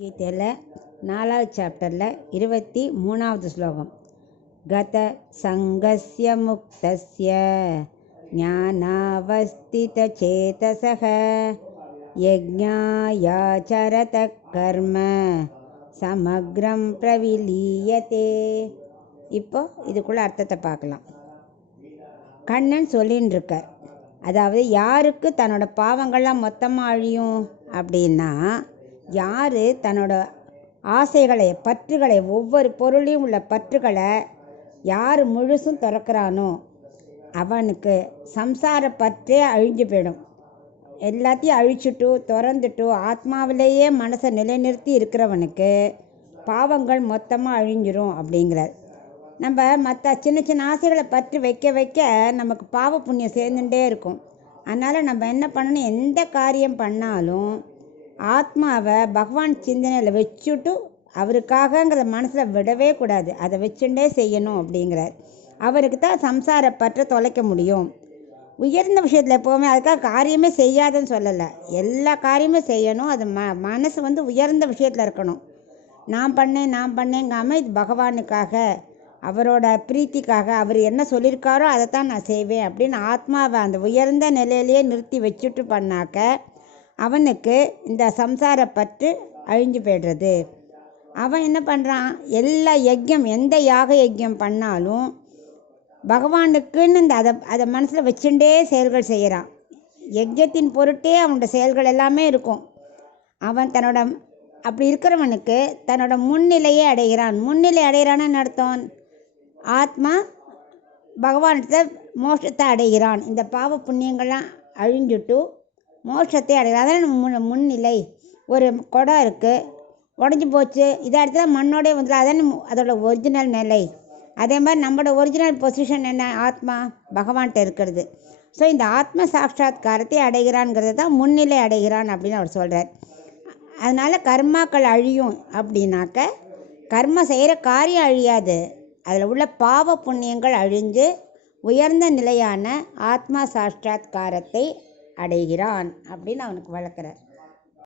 கீதையில் 4வது சாப்டரில் 23வது ஸ்லோகம். கத சங்கஸ்ய முக்தஸ்ய ஞானாவஸ்தித சேதசக யஜ்ஞாயாச்சரத கர்ம சமக்ரம் பிரவிலீயதே. இப்போ இதுக்குள்ள அர்த்தத்தை பார்க்கலாம். கண்ணன் சொல்லின்னு இருக்கார். அதாவது யாருக்கு தன்னோட பாவங்கள்லாம் மொத்தமாக அழியும் அப்படின்னா, யார் தன்னோட ஆசைகளை, பற்றுகளை, ஒவ்வொரு பொருளையும் உள்ள பற்றுகளை யார் முழுசும் திறக்கிறானோ அவனுக்கு சம்சார பற்றே அழிஞ்சு போயிடும். எல்லாத்தையும் அழிச்சுட்டு திறந்துட்டு ஆத்மாவிலேயே மனசை நிலைநிறுத்தி இருக்கிறவனுக்கு பாவங்கள் மொத்தமாக அழிஞ்சிரும் அப்படிங்கிறார். நம்ம மற்ற சின்ன சின்ன ஆசைகளை பற்றி வைக்க வைக்க நமக்கு பாவ புண்ணியம் சேர்ந்துட்டே இருக்கும். அதனால் நம்ம என்ன பண்ணணும், எந்த காரியம் பண்ணாலும் ஆத்மாவை பகவான் சிந்தனையில் வச்சுட்டு அவருக்காகங்கிற மனசில் விடவே கூடாது, அதை வச்சுட்டே செய்யணும் அப்படிங்கிறார். அவருக்கு தான் சம்சார பற்ற தொலைக்க முடியும். உயர்ந்த விஷயத்தில் எப்போவுமே அதுக்காக காரியமே செய்யாதுன்னு சொல்லலை, எல்லா காரியமே செய்யணும். அது மனசு உயர்ந்த விஷயத்தில் இருக்கணும். நான் பண்ணேங்காமல் இது பகவானுக்காக, அவரோட பிரீத்திக்காக, அவர் என்ன சொல்லியிருக்காரோ அதைத்தான் நான் செய்வேன் அப்படின்னு ஆத்மாவை அந்த உயர்ந்த நிலையிலேயே நிறுத்தி வச்சுட்டு பண்ணாக்க அவனுக்கு இந்த சம்சார பற்று அழிஞ்சு போய்டுறது. அவன் என்ன பண்ணுறான், எல்லா யஜ்யம், எந்த யாக யஜ்யம் பண்ணாலும் பகவானுக்குன்னு இந்த அதை மனசில் வச்சுட்டே செயல்கள் செய்கிறான். யஜ்யத்தின் பொருட்டே அவனோட செயல்கள் எல்லாமே இருக்கும். அவன் தன்னோட அப்படி இருக்கிறவனுக்கு தன்னோட முன்னிலையை அடைகிறான். முன்னிலை அடைகிறான்னு அர்த்தம், ஆத்மா பகவான்கிட்ட மோட்சத்தை அடைகிறான். இந்த பாவ புண்ணியங்கள்லாம் அழிஞ்சுட்டு மோட்சத்தை அடைகிறான். அதான் முன்னிலை. ஒரு குடம் இருக்குது, உடஞ்சி போச்சு, இதை இடத்துல மண்ணோடே வந்துடும், அதான் அதோட ஒரிஜினல் நிலை. அதே மாதிரி நம்மளோட ஒரிஜினல் பொசிஷன் என்ன, ஆத்மா பகவான்கிட்ட இருக்கிறது. ஸோ இந்த ஆத்ம சாட்சாத்காரத்தை அடைகிறான்ங்கிறது தான் முன்னிலை அடைகிறான் அப்படின்னு அவர் சொல்கிறார். அதனால் கர்மாக்கள் அழியும் அப்படின்னாக்க கர்ம செய்கிற காரியம் அழியாது, அதில் உள்ள பாவ புண்ணியங்கள் அழிஞ்சு உயர்ந்த நிலையான ஆத்மா சாட்சாத்காரத்தை அடைகிறான் அப்படின்னு அவனுக்கு வளர்க்குறார்.